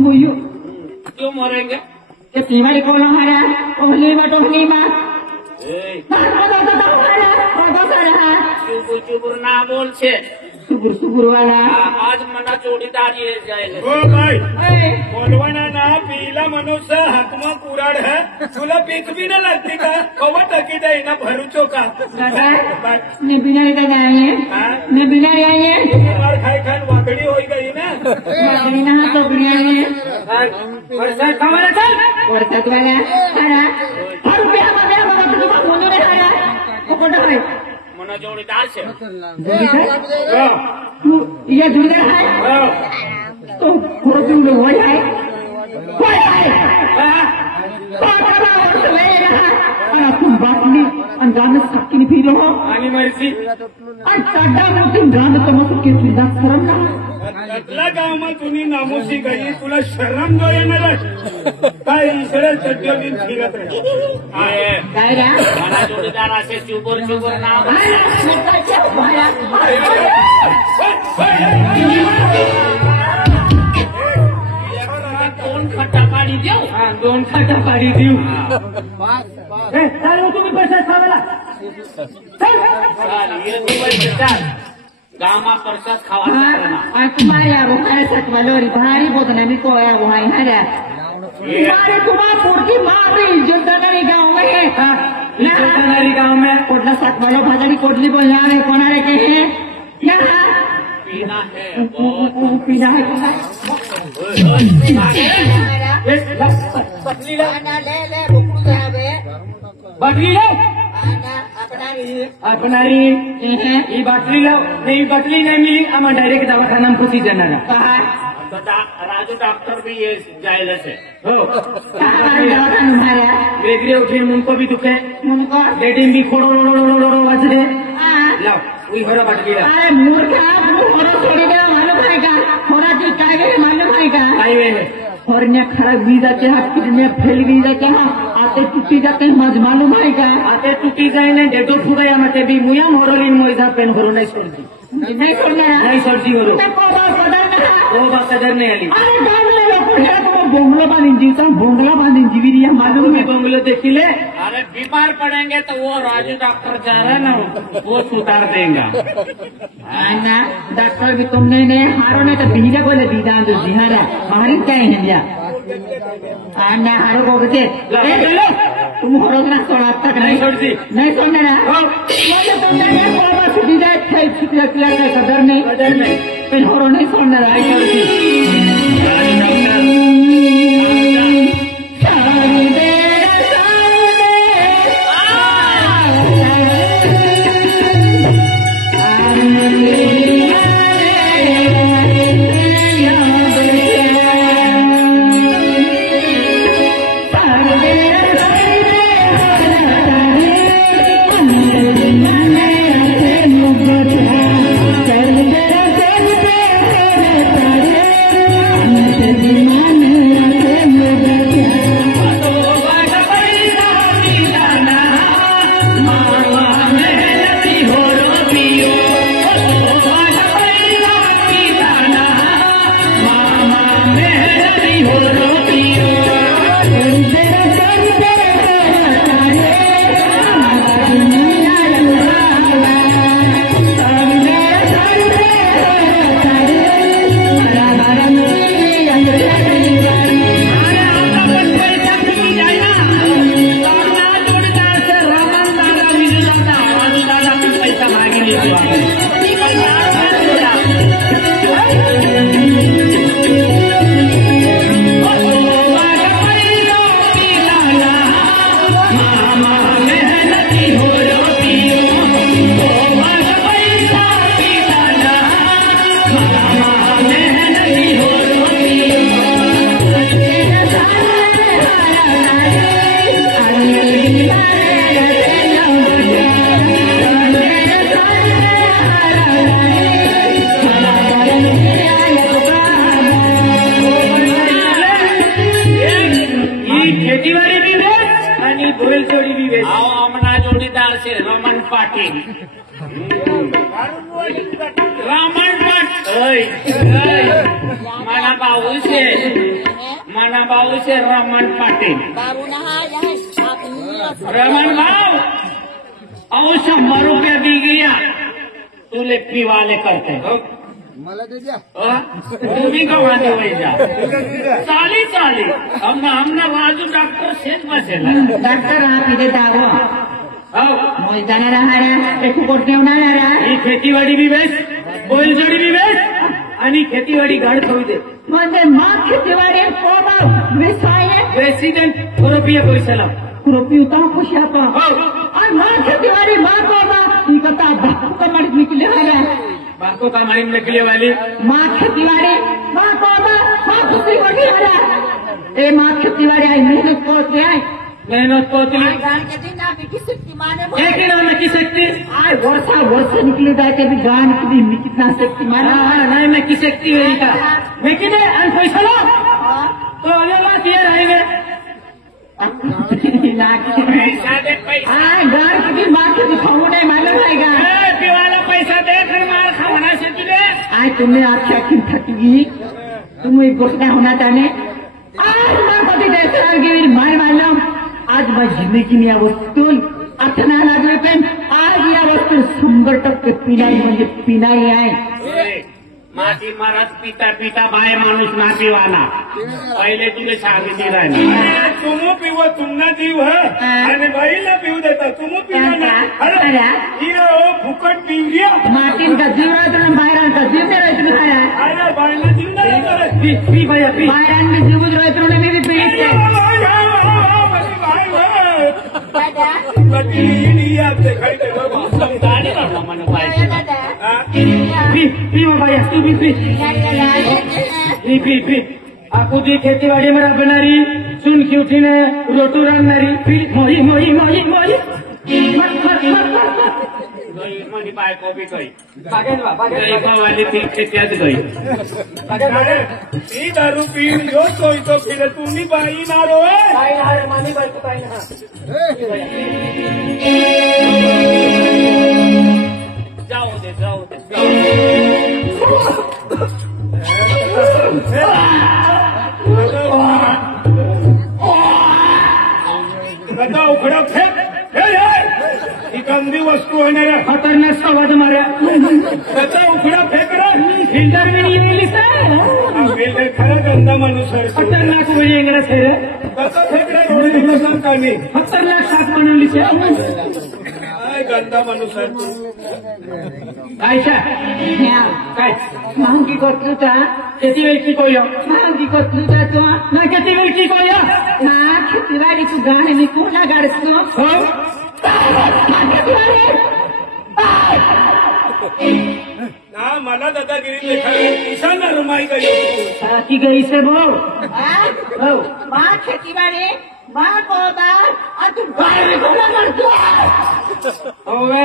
मुयू क्यों मरेंगे? ये तीवारी कौन हमारा टोहनी माँ चुबुर ना बोल छे सुबुर वाला आज मना जोडीदारी जायले ओ भाई बोलवाना ना पीला मनुष्य हातमा कुराड है तुला पीक भी न लागते का कवा टकी दे ना भरूचो का ने बिनारी का जाए ने बिनारी आए मार खाई खान वाकड़ी होई गई ना वाकड़ी ना तो बिनारी वर्षा खबर चल वर्षा वाला सारा और रुपया तो तुम बोलो रे सारा कोकोटा भाई मना जोड़ीदार छे ये जोड़ीदार है तो थोड़ा तुम लोग वही है तुम बाटली अंजान साकी नहीं पी लो आणि मर्सी चड्डा मोती गांध तो मत के तुझा शर्म ना कतला गाव में तुनी नामोशी गई तुला शर्म जो येणार काय इसरे चड्डे दिन फिरत रे काय रे मना जोडीदार असे चुबुर ना दोन खट्टा पाडी देऊ दोन खाटा पाडी देऊ चालू तुम्ही पैसा खावाला गामा प्रसाद खावा तुम्हारे यार तुम्हारे साथ वालोरी भारी बोतनामी को आया वो है ना तुम्हारे पोटी माँ भी इज्जत दानारी गाँव में है इज्जत दानारी गाँव में कोटला साथ वालों भाजारी कोटली बोलना है कौन आ रहे हैं यहाँ पीना है पीना है बटली ले बुकड़ू साहब बटली ले अपनारी ये बाटली लो नहीं बाटली नहीं मिली हम डायरेक्ट दवाखाना में खुशी जाना तो राजू डॉक्टर भी ये जायले से वेगरे उठे मुनको भी दुखे मुनको लेटिन भी खोड़ो बच रहे लाओ वही हो रहा बाटली ला अरे मूर्खा खोड़ो छोड़ी दे मालूम है का थोड़ा चीज काय गए मालूम है का आई वे और ने खराब भी जाते हैं किडनी फेल भी जाते हैं आते टूटी जाते हैं मज मालूम है का आते टूटी जाए ने डेटो फुगाया मते भी मुया मोरलिन मोइदा पेन करो नहीं छोड़ती नहीं छोड़ना नहीं छोड़ती करो वो बात कदर नहीं आली अरे गांव में लोग है तो बोंगला बांधी जीता बोंगला बांधी जीविरिया मालूम है बोंगला देखी ले अरे बीमार पड़ेंगे तो वो राजू डॉक्टर जा रहा है ना वो सुधार देगा ना डॉक्टर भी तुमने ने हारो ने तो बीजा बोले बीजा तो जिहारा हमारी क्या है भैया ना हारो को बचे तुम हरो ना सोना तक नहीं छोड़ती नहीं छोड़ना ना तुमने बाबा सीधा कदर नहीं फिर हरो नहीं छोड़ना आई छोड़ती पाटील रमण मना भाऊ से रमण पाटील रमण भाऊ और 100 रुपया दी गया तुले पीवाले करते हो मला दे द्या तुम्ही का वादे वैजा चाली हमना राजू डॉक्टर शेत बसेला डॉक्टर हा पिढे दावा हो मोजदाना राहणार एकू कोणते होणार ही खेतीवाडी बी बेस बैलजोडी बी बेस आणि खेतीवाडी गाड खाऊ दे म्हणजे मग खेतीवाडी पोबा बेसाय प्रेसिडेंट रुपये पैसा रुपये उतार खुशी आता हो और मां खेतीवाड़ी मां पोबा ई कता बापू का मर्द निकले वाला बाको का मारी निकले वाली मां खेतीवाड़ी मां पोबा मां खुशी होगी वाला ए मां खेतीवाड़ी आई मेहनत करते आई मेहनत पोतली गान के दिन आप की शक्ति माने एक नाम की शक्ति आज वर्षा निकले जाए के भी गान की भी कितना शक्ति माने नहीं मैं की शक्ति हुई का लेकिन पैसा लो तो ये बात ये रहेंगे पैसा दे पैसा गान की भी मां के दिखाऊं नहीं मालूम रहेगा पीवाला पैसा दे फिर मार खाना से तुझे आज तुमने आपकी आखिर थकेगी तुम एक घोषणा होना चाहने आज मां पति जैसे आगे मार मालूम आज मैं जिंदगी या वस्तू अथना लागले पण आज या वस्तू 100% पिनाई म्हणजे पिनाई आहे माती मारत पिता बाय माणूस ना पिवाना पहिले तुले सांगितले राहिला तुम पिव तुमना जीव है आणि बाईला पिऊ देता तुम पिवा ना अरे ये फुकट पिंगिया मातीन का जीव राहतो ना बाहेर का जीव नाही राहतो ना अरे बाईला जीव नाही करे पी भैया पी बाहेर मी जीवच राहतो ना मी पीत समजाने काढला म्हणून पाहिजे पी भैया तू पी आपको दी खेतीवाड़ी में बनारी सुन की उठीने रोटू रांधणारी पी मोही मनी बायको बी गई वाली पी त्यात गई ही दारू पीन जो तो फिर तुम्ही बाई ना रो मानी बायको काय ना जाऊ दे कदा उघडा फेक ही गंदी वस्तू होणार खतरनाक संवाद मारा कदा उघडा फेक फिल्टर भी नहीं मिली सर खरा गंदा माणूस आहे खतरनाक म्हणजे इंग्रज है कसा फेकला सांगतानी खतरनाक साथ बनवली काय गंदा माणूस आहे तू आयशा काय मांगी करतो का किती वेळ शिकवलं मांगी करतो का तू ना किती वेळ शिकवलं मां खेतीवाडी तू गाणे मी कोणा गाडतो हो ना मला दादागिरी देखावी किसान रुमाई गई की गई से बोल हो मां खेतीवाडी मां पोबा और तू गाणे कोणा गाडतो होवे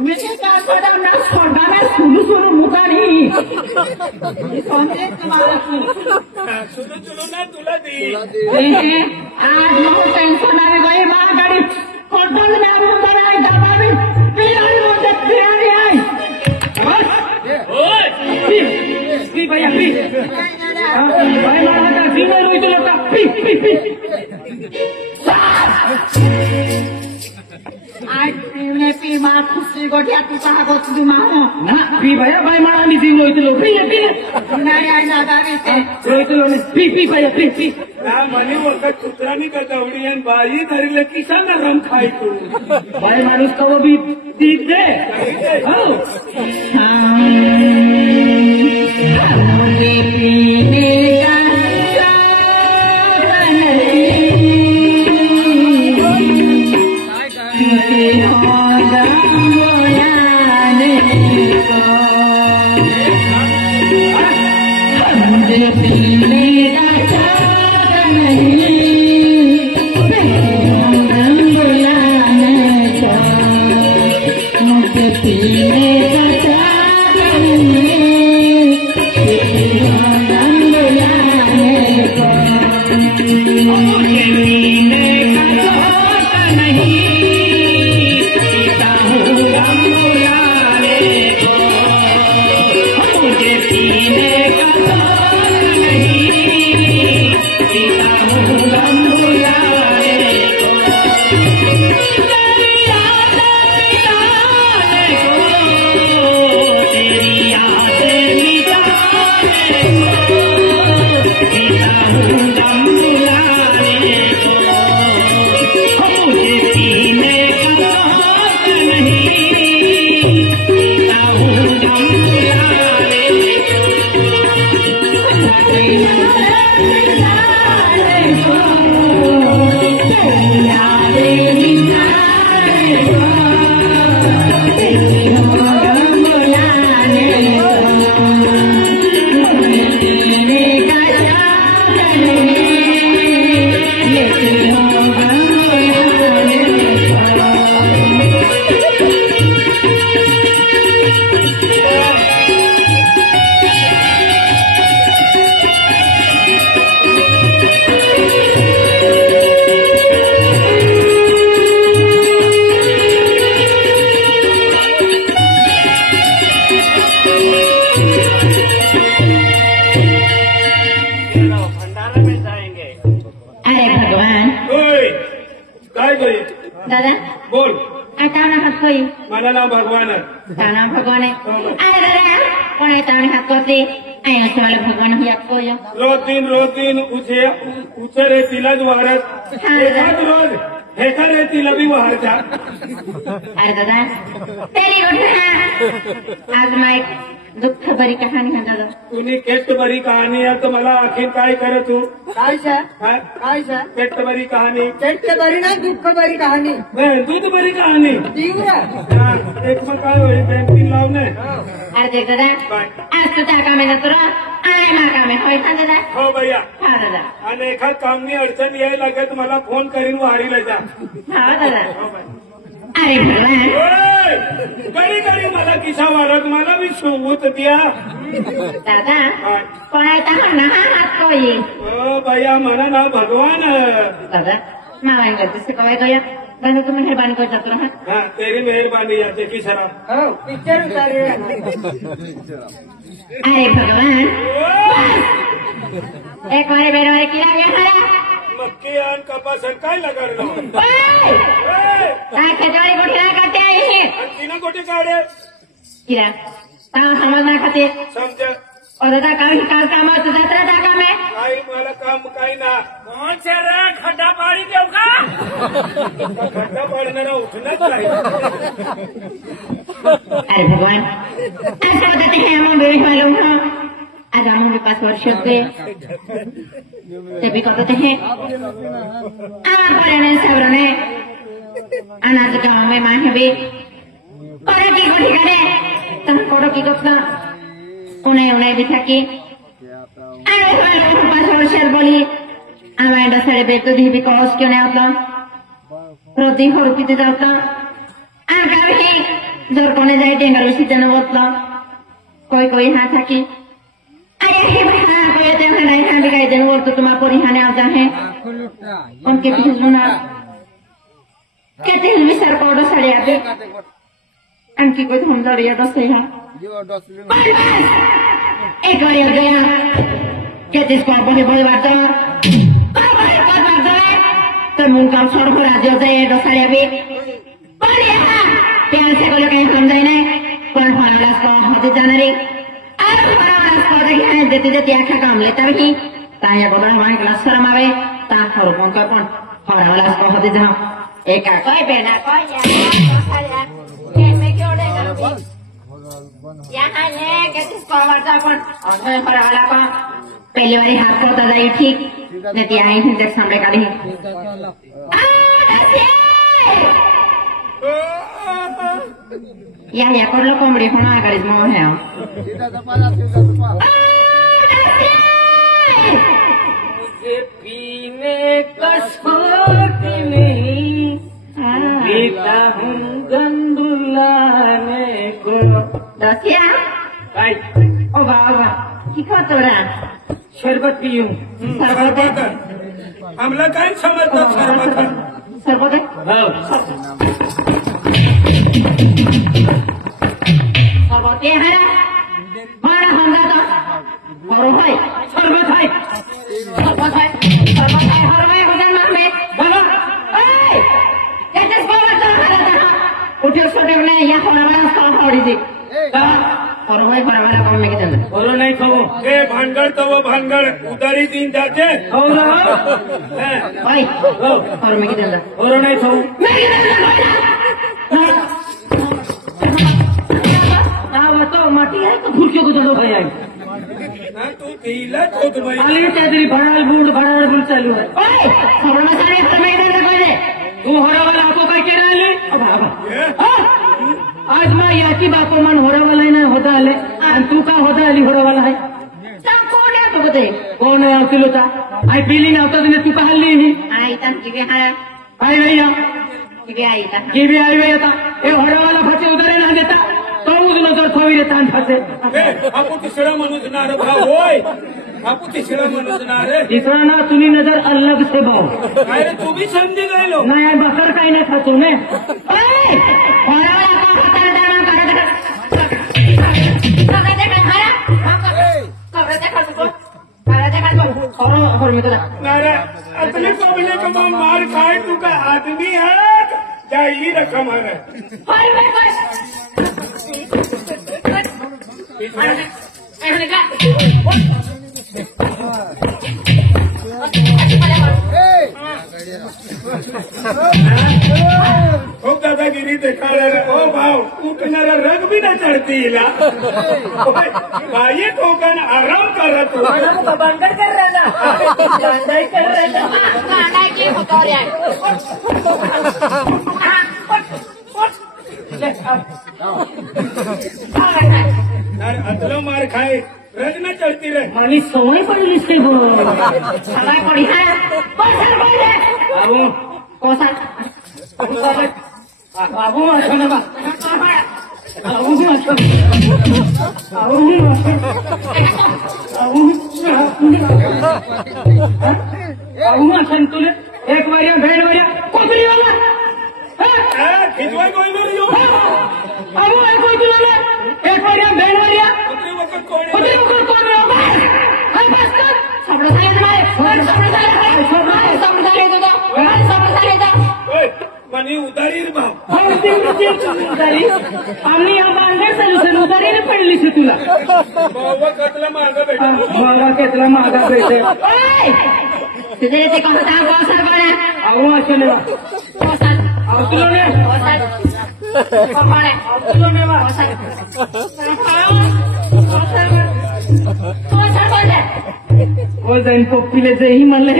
मुझे क्या पता ना सोडा में सुलू मुकानी तुम्हारा सुरू ना तुला दी आज बहुत टेंशन आ गई माँ गाड़ी होटल में अंदर आई दबा में पिरानी मुझे पिरानी आई पी भैया पी भाई मारा पीने रोई तो लोग पी आज पीने पी माँ खुशी गोटिया तू कहा को तू माँ ना पी भैया भाई मारा नहीं पी रोई तो लोग पी नहीं आई ना दावी से रोई तो लोग पी भैया पी ना मनी वक्त कुत्रानी का दौड़ी आणि बाई धरले किसान रम खाई तू भाई माणूस का वो भी ठीक दे हो मुझे पीने का दादा बोल आता हात कोई मला नाव भगवान आहे. ताना भगवान है अरे दादा कौन है ताने हात कोते आया सवाल भगवान हुआ कोयो रोज दिन उचे रेतीलाच वाहरत एखाद रोज हेचा रेतीला बी वाहरता. अरे दादा तेरी उठा आज मैं एक दुःख भरी कहानी है दादा तुनी केट बरी कहाणी आहे तर मला आखिर काय कर तू काय सर हा? काय सर केट बरी कहाणी चेट बरी ना दुःख बरी कहाणी नाही, दूध बरी कहाणी तीव्र हा, एक मग काय होईल बँकिंग लावणे अरे देख दादा काय आज तो त्या कामे जातो आय मा कामे होय था दादा हो भैया हा दादा आणि एखाद कामनी अडचण यायला लागत मला फोन करीन वारीला जा. हा दादा हो बाई. अरे भगवान ओय! कधी कधी मला किसा वाढत मला बी सोबत द्या. दादा काय? कौन है ताना हात कोई ओ भैया मला ना भगवान दादा मावान करते से कोई गया बनो तुम मेहरबान कर जातो रहा हा तेरी मेहरबानी याचे की सरा. हो पिक्चर उतारे अरे भगवान एक बारे बेरो एक किला गया हरा मक्की आणि कपासन काय लगाडलो काय खेतवाडी गोठा करते आहे तिनं कुठे काढे किला ता समजना खाते समज और दादा काल काम होतं जत्रा टाका में काही मला काम काही ना कौन से रे खड्डा पाड़ी देव का खड्डा पाडणारा उठणंच नाही. अरे भगवान ऐसा बताते हैं हम बेबी मालूम है आज हम उनके पास वर्ष गए तभी कहते हैं आने सबरने अनाज गाँव में माँ है भी कोड़ा की गोठी करे तुम कोड़ो की गोठना उन्हें भी थकी अरे हमारे पास वर्ष बोली हमारे सारे बेटो दी भी कॉस क्यों नहीं होता रोटी हो रुपी दे जाता आगा ही जोर कोने जाए डेंगर उसी जन होता कोई हाँ था कि अरे ही हाँ कोई तो है नहीं हाँ दिखाई देने वो तो तुम्हारे पूरी हाने आ जाए उनके पीछे सुना कहते हैं भी सर कोड़ो सड़े आते उनकी कोई धुन दौड़िया तो सही है एक बार हो गया कहते इसको बोले बोले बात तो मुंह छोड़ हो राजी होता है डोसाड़िया भी प्यार से बोले कहीं समझाई नहीं कौन फरावलास को होते जाना रे अब फरावलास को देखिए देते देते आखा काम लेता रही ताया बोला हमारे क्लास शर्म आवे ता हर कौन का कौन फरावलास को होते जाओ एक कोई बेना कोई यार मैं क्यों नहीं करूँगी यहाँ ये कहते इसको आवाज़ कौन और फरावला को पहली बारी हाथ को दादा ठीक नहीं आई थी देख सामने काढ़ी या कर लो कोमड़ी होना आगे मोह है मुझे पीने का शौक नहीं पीता हूँ गंदुलाने को दसिया काय ओ बाबा की खातो रहा शरबत पीऊं सरबत आम्हाला काय समजतं सरबत सरबत हाँ सरबत ये है बड़ा होंदा तो और भाई शरबत है हर भाई भजन मार में बाबा ए कैसे बाबा तो हरा था उठो छोटे ने या होना वाला साफ होड़ी थी और भाई बड़ा वाला काम में किधर और नहीं खाओ ए भानगड तो वो भानगड उधारी दिन जाते हो ना भाई और मैं किधर और नहीं खाओ ना वो तो माटी है तो फुर्कियों को दो भाई ना तू तिलाच होत बाई आली त्यातरी भडाळबुड चालू आहे ओय, सगळं सारे समय द्यायला पाहिजे तू होरावाला आपो काय केलं आली आज मग याची बापो मन होरावाला नाही होता आले आणि तू का होता आली होरावाला आहे सांग कोण आहे बघ ते कोण आहे अवतील होता आई पिली नव्हता तू का हल्ली ही आई नाही या की बी आई बाई आता हे होरावाला फाटे उदारे ना देता तो उजलो तर थोडी ताण फासे आपू तिसरा माणूस ना रे भाऊ होय आपू तिसरा माणूस ना रे तिसरा ना तुझी नजर अलग से भाऊ काय रे तू बी समजी गेलो नाही आई बकर काही नाही खातो ने नारे अपने कबले का मार खाए तू का आदमी है क्या ही रकम है खूब दादागिरी देखा रहे ओ भाव उठणारा रंग भी ना चढ़ती हिला भाई ठोकन आराम कर रहा तू बंदर कर रहा ना गांडाई कर रहा अदलो मार खाए रंग न चढ़ती रहे मानी सवय पडली ते सवय पडी बाबू कोसा बाबू असं ना असं तुले एक वर्या भेड वर्या कोपरी वाला खिंचवाई कोई नहीं हो बाबू एक वर्या भेड वर्या उतरे वक्त कोई होते लोक कोण मनी उतारी रे भाव आम्ही या बांधर सोल्युशन उतारीने पडली से तुला बाबा कतला मार्ग भेटा मला केतला मागा भेटे तिथे ते कसं सांग सर बने अहो असले अहो तुला ने तुला ने ओ जाईन पप्पीले जेही म्हणले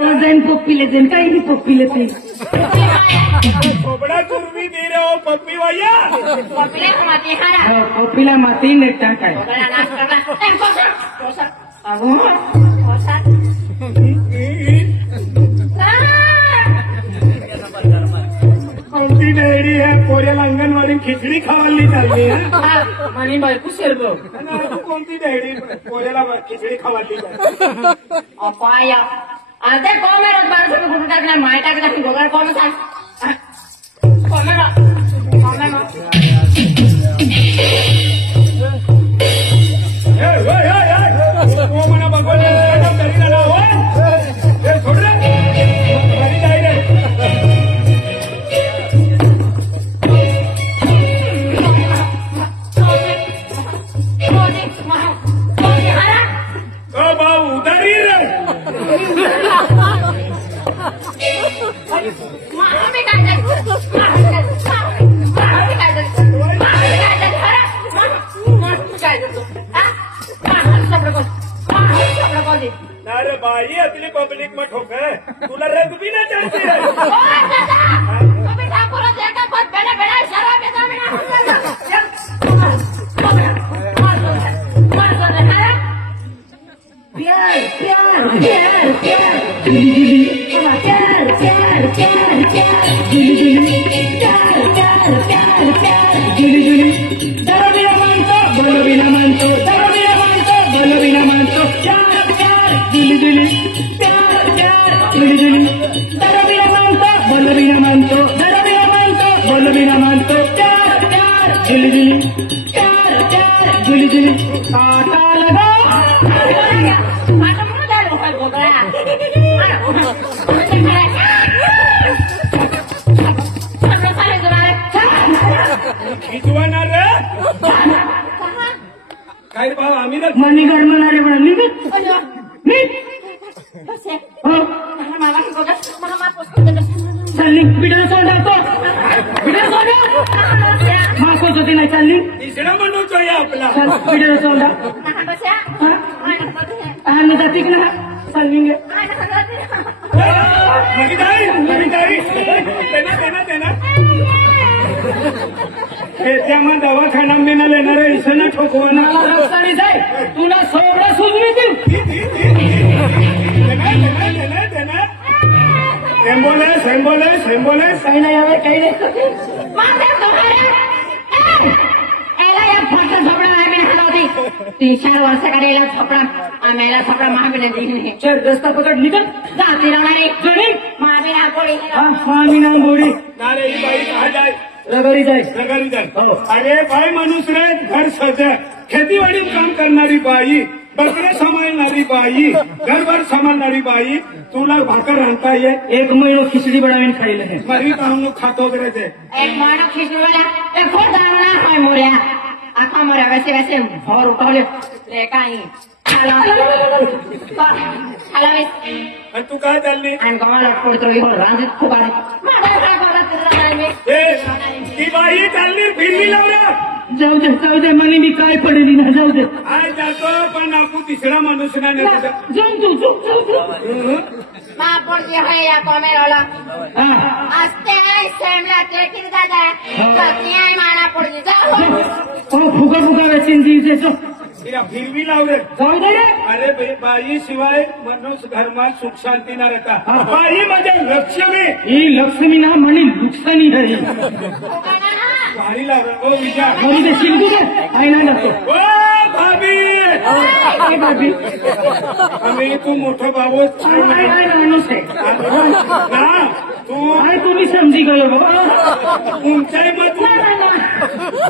ओ जाईन पप्पीले जेन काही पप्पीले ते खोबड़ा चुरमी दे रहे हो पप्पी भैया पप्पीला माती नेटा काय अहो कोणती डेअरी है पोऱ्याला अंगणवाडी खिचडी खावाली चालली है आणि बायको शेरलो कोणती डेअरी पोऱ्याला खिचडी खावाली अपाया अरे कौन है बार से कुछ करना मायटा का गोबर कौन सा कौन है वो मना भगवान करी ना हो छोड़ रे बड़ी जाए रे बाबू उधारी रे अरे भाई अगली पब्लिक में ठोके तुला रंग भी ना चढ़ती है प्यार प्यार प्यार प्यार प्यार प्यार प्यार प्यार प्यार प्यार प्यार प्यार दरबिना मानतो दरबिना मानतो बलबिना मानतो प्यार प्यार प्यार प्यार दरबिना मानतो बलबिना मानतो दरबिना मानतो बलबिना मानतो प्यार प्यार प्यार प्यार आटा लगा खिचवाना रे काय भाव आम्ही ना मणिगड म्हणाले म्हणाली चालली पिढा सोडतो पिढा सोडा माकोच होती नाही चालली तिसरा म्हणून या आपला चल पिढे चौदा आम्ही जाते की ना चालविंगे त्यामुळे दवाखाना मी ना लेणार आहे इथे ना ठोकवाना मला रस्तानी जाय तुला सोबडा सुजवी एम्बुलन्स एम्बुलन्स एम्बुलन्स काही नाही हवे काही नाही फक्त झोपडा आम्ही हलवती 3-4 वर्षाकडे झोपडा आम्हाला झोपडा महाविना चल रस्ता पकड निघत जाती राहणारे जणी महाविना गोळी महाविना गोळी नारे ही बाई कहा जाए रगडी जाय नगरी जाए अरे बाई माणूस रे घर सजा खेतीवाडी काम करणारी बाई बकरे सांभाळणारी बाई घरभर सांभाळणारी बाई तुला भाकर आणता ये 1 महिना खिचडी बनावीन खायला हे मरी काम खातो वगैरे ते 1 महिना खिचडी वाला एक खोट दाणा हाय मोऱ्या आखा मोऱ्या वैसे वैसे और उठावले ते काही आणि तू काय चालली आणि गावाला पडतो रांजीत खूप आहे माझा काय करत नाही मी ती बाई चालली फिरली लावला जाऊ दे म्हणे मी काय पडेली ना जाऊ दे आज जातो पण आपण तिसरा माणूस नाही जाऊन तू महापौरजी है या कॉमेरवाला असते सेमला केटीन दादा कती आहे महापौरजी जाऊ फुगा वेचिंची तिला फिरवी लावले जाऊ दे रे अरे बाई शिवाय माणूस घरमा सुख शांती ना रहता बाई म्हणजे लक्ष्मी ही लक्ष्मी ना म्हणे नुकसानी आहे भारी लावलं ओ विचार घरी ते शिंदू दे आई नाही लागतो ओ भाभी आम्ही तू मोठं बाबू माणूस आहे ना तू काय तुम्ही समजी गेलो बाबा तुमच्याही मत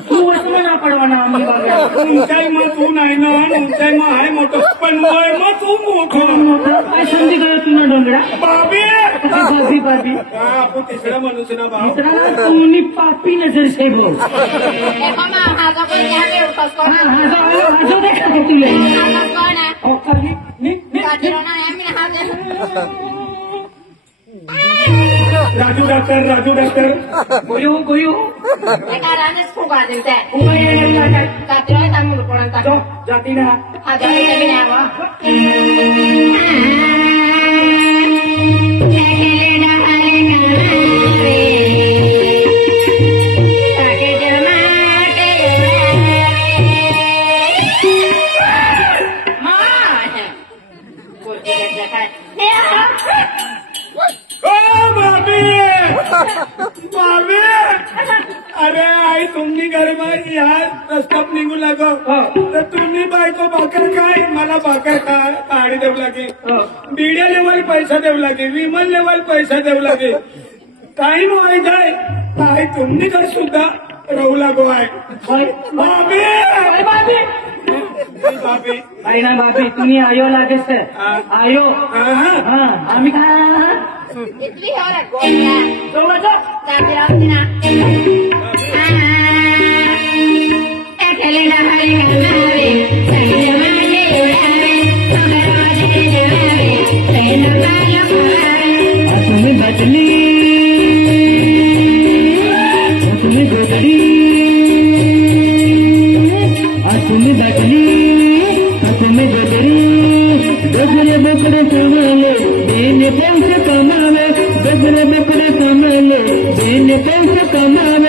तू असं ना पडवाना आम्ही बाबा तुमच्याही मत तू नाही ना तुमच्याही मग आहे मोठं पण वय मग तू मोठं काय समजी गेलो तुला डोंगरा बाबी बाबी आपण तिसरा माणूस ना भाऊ तुम्ही पापी नजर से बोल देखो माँ हाथों को यहाँ पे उठस कौन है हाजो देखा के तुले हाथों कौन है और कभी कातिरोना है मेरे हाथ राजू डॉक्टर गोयू देखा राजेश खूब आ देते हैं उंगली कातिरोना तंग पड़ता तो जाती ना हाथ में भी नहीं हुआ अरे आई तुम्ही गरबाई ह्या रस्त्यात निघू लागो तर तुम्ही बायको भाकर काय मला भाकर काय पाणी देऊ लागे बीडे लेवल पैसा देऊ लागे विमल लेवल पैसा देऊ लागे टाइम व्हाय जाय काय तुम्ही घर सुद्धा राहू लागो आहे बाबी बाबी आई ना बाबी तुम्ही आयो लागे सर आयो हा आम्ही काय इतनी हो रहा गोया तो कातिरोना ना अकेले ना हरे करनावे सही जमाने उड़ावे समरवादे जमावे सही न मालूम हुआवे तुम्ही बदली तुम्ही बदली तुम्ही बदली तुम्ही बदली बकरे कमाले बेने पैसे कमावे बकरे कमाले बेने पैसे कमावे